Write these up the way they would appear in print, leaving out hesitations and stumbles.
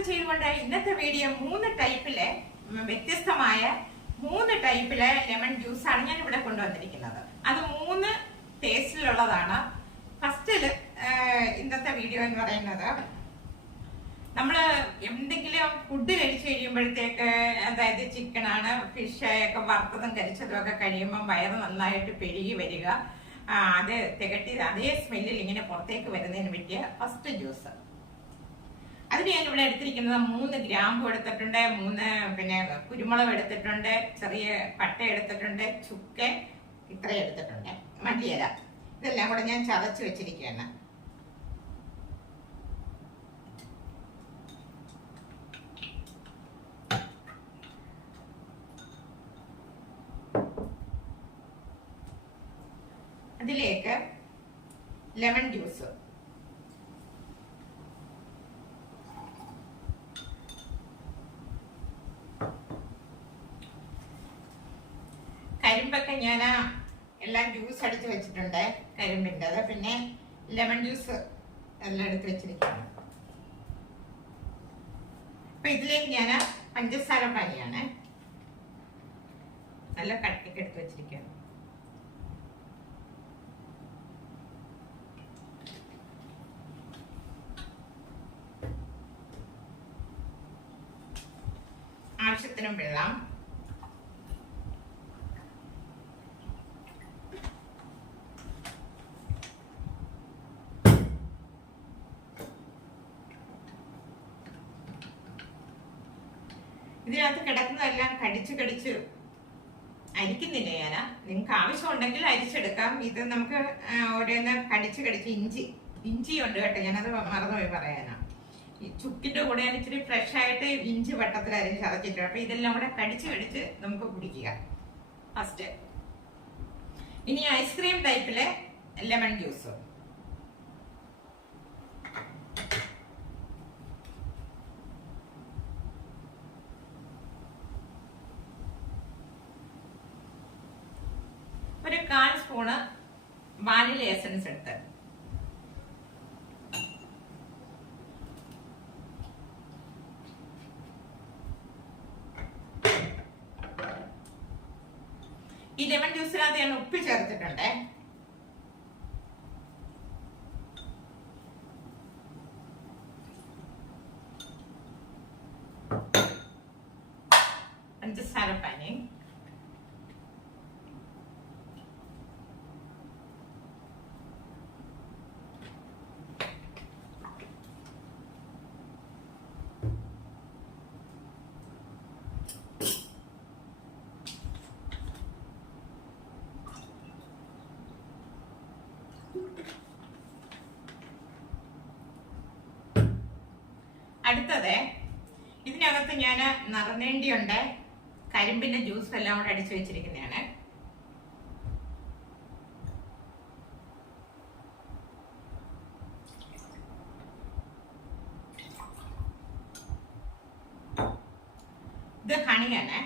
സ്വാഗതം ചെയ്തുകൊണ്ട് ഇന്നത്തെ വീഡിയോ വ്യത്യസ്തമായ മൂന്ന് ടൈപ്പിലെ ലെമൺ ജ്യൂസാണ് ഞാൻ ഇവിടെ കൊണ്ടുവന്നിരിക്കുന്നത്. അത് 3 ടേസ്റ്റിലുള്ളതാണ്. ഫസ്റ്റ് ഇന്നത്തെ വീഡിയോ എന്ന് പറയുന്നത്, നമ്മൾ എന്തെങ്കിലും ഫുഡ് കഴിച്ചു കഴിയുമ്പോഴത്തേക്ക്, അതായത് ചിക്കനാണ്, ഫിഷ് ഒക്കെ വറുത്തതും കരിച്ചതും ഒക്കെ കഴിയുമ്പോൾ വയറ് നന്നായിട്ട് പെരുകി വരിക, അത് തികട്ടി അതേ സ്മെല്ലിൽ ഇങ്ങനെ പുറത്തേക്ക് വരുന്നതിന് പറ്റിയ ഫസ്റ്റ് ജ്യൂസ്. അതിന് ഞാൻ ഇവിടെ എടുത്തിരിക്കുന്നത് 3 ഗ്രാമ്പു എടുത്തിട്ടുണ്ട്, 3 കുരുമുളക് എടുത്തിട്ടുണ്ട്, ചെറിയ പട്ട എടുത്തിട്ടുണ്ട്, ചുക്ക് ഇത്ര എടുത്തിട്ടുണ്ട്, മല്ലിയില. ഇതെല്ലാം കൂടെ ഞാൻ ചതച്ച് വെച്ചിരിക്കുകയാണ്. അതിലേക്ക് ലെമൺ ജ്യൂസ്, കരിമ്പൊക്കെ ഞാൻ എല്ലാം ജ്യൂസ് അടിച്ച് വെച്ചിട്ടുണ്ട്, കരിമ്പിൻ്റെ. അത് പിന്നെ ലെമൺ ജ്യൂസ് എല്ലാം എടുത്ത് വെച്ചിരിക്കുകയാണ്. അപ്പൊ ഇതിലേക്ക് ഞാൻ പഞ്ചസാര പാനിയാണ് നല്ല കട്ടിക്ക് എടുത്ത് വെച്ചിരിക്കുകയാണ്. ആവശ്യത്തിനും വെള്ളം, ഇതിനകത്ത് കിടക്കുന്നതെല്ലാം കടിച്ച് അരിക്കുന്നില്ല ഞാൻ. നിങ്ങൾക്ക് ആവശ്യമുണ്ടെങ്കിൽ അരിച്ചെടുക്കാം. ഇത് നമുക്ക് ഓരോന്ന് കടിച്ച് ഇഞ്ചി ഉണ്ട് കേട്ടോ, ഞാനത് മറന്നുപോയി പറയാനാ. ഈ ചുക്കിന്റെ കൂടെ ഞാൻ ഇച്ചിരി ഫ്രഷ് ആയിട്ട് ഇഞ്ചി വട്ടത്തിൽ അരിഞ്ഞ് ചതച്ചിട്ടുണ്ട്. അപ്പൊ ഇതെല്ലാം കൂടെ കടിച്ച് നമുക്ക് കുടിക്കുക ഫസ്റ്റ്. ഇനി ഐസ്ക്രീം ടൈപ്പിലെ ലെമൺ ജ്യൂസ്. ഒരു 1/4 സ്പൂണ് വാനില എസൻസ് എടുത്ത്, ഈ ലെമൺ ജ്യൂസിനകത്ത് ഞാൻ ഉപ്പ് ചേർത്തിട്ടുണ്ട്. പഞ്ചസാര പാനി, അടുത്തത് ഇതിനകത്ത് ഞാൻ നിറഞ്ഞേണ്ടിയുണ്ട്, കരിമ്പിന്റെ ജ്യൂസ് എല്ലാം കൂടെ അടിച്ചു വെച്ചിരിക്കുന്നതാണ്. ഇത് ഹണിയാണ്.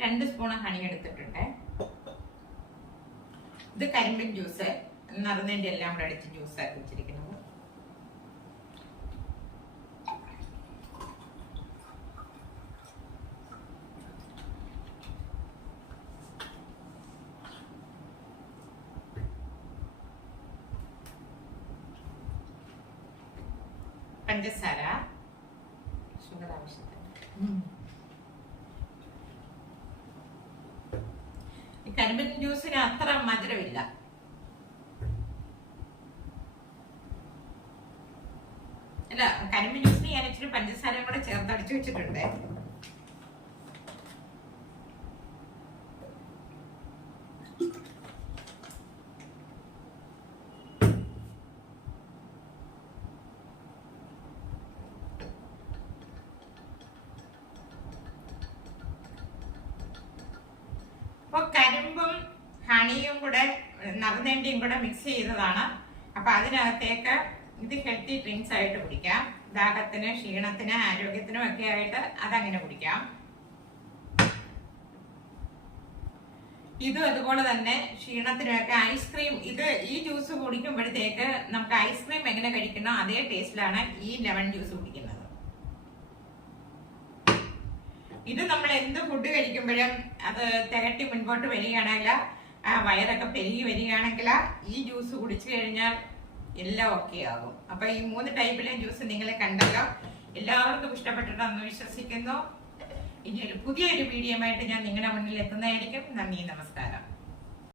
രണ്ട് സ്പൂൺ ഹണി എടുത്തിട്ടുണ്ട്. ഇത് കരിമ്പിൻ ജ്യൂസ്, നിറഞ്ഞതിന്റെ എല്ലാം കൂടെ അടിച്ച് ജ്യൂസ് ആക്കി വെച്ചിരിക്കുന്നത്. പഞ്ചസാര, ഷുഗർ ആവശ്യത്തിന്. കരിമ്പിൻ ജ്യൂസിന് അത്ര മധുരമില്ല. അല്ല, കരിമ്പിൻ ജ്യൂസിന് ഞാൻ ഇച്ചിരി പഞ്ചസാരയും കൂടെ ചേർത്തടിച്ചു വെച്ചിട്ടുണ്ട്. അപ്പൊ കരിമ്പും ഹണിയും കൂടെ നിറഞ്ഞേണ്ടിയും കൂടെ മിക്സ് ചെയ്തതാണ്. അപ്പൊ അതിനകത്തേക്ക് ഇത് ഹെൽത്തി ഡ്രിങ്ക്സ് ആയിട്ട് കുടിക്കാം. ദാഹത്തിന്, ക്ഷീണത്തിന്, ആരോഗ്യത്തിനും ഒക്കെ ആയിട്ട് അതങ്ങനെ കുടിക്കാം. ഇതും അതുപോലെ തന്നെ ക്ഷീണത്തിനൊക്കെ ഐസ്ക്രീം, ഈ ജ്യൂസ് കുടിക്കുമ്പോഴത്തേക്ക് നമുക്ക് ഐസ്ക്രീം എങ്ങനെ കഴിക്കണോ അതേ ടേസ്റ്റിലാണ് ഈ ലെമൺ ജ്യൂസ് കുടിക്കുന്നത്. ഇത് നമ്മൾ എന്ത് ഫുഡ് കഴിക്കുമ്പോഴും അത് തികട്ടി മുൻപോട്ട് വരികയാണെങ്കിൽ, വയറൊക്കെ പെരുകി വരികയാണെങ്കിൽ ഈ ജ്യൂസ് കുടിച്ചു കഴിഞ്ഞാൽ എല്ലാം ഓക്കെ ആകും. അപ്പൊ ഈ 3 ടൈപ്പിലെ ജ്യൂസ് നിങ്ങൾ കണ്ടല്ലോ. എല്ലാവർക്കും ഇഷ്ടപ്പെട്ടിട്ടാണെന്ന് വിശ്വസിക്കുന്നു. ഇനി പുതിയൊരു വീഡിയോ ആയിട്ട് ഞാൻ നിങ്ങളുടെ മുന്നിൽ എത്തുന്നതായിരിക്കും. നന്ദി, നമസ്കാരം.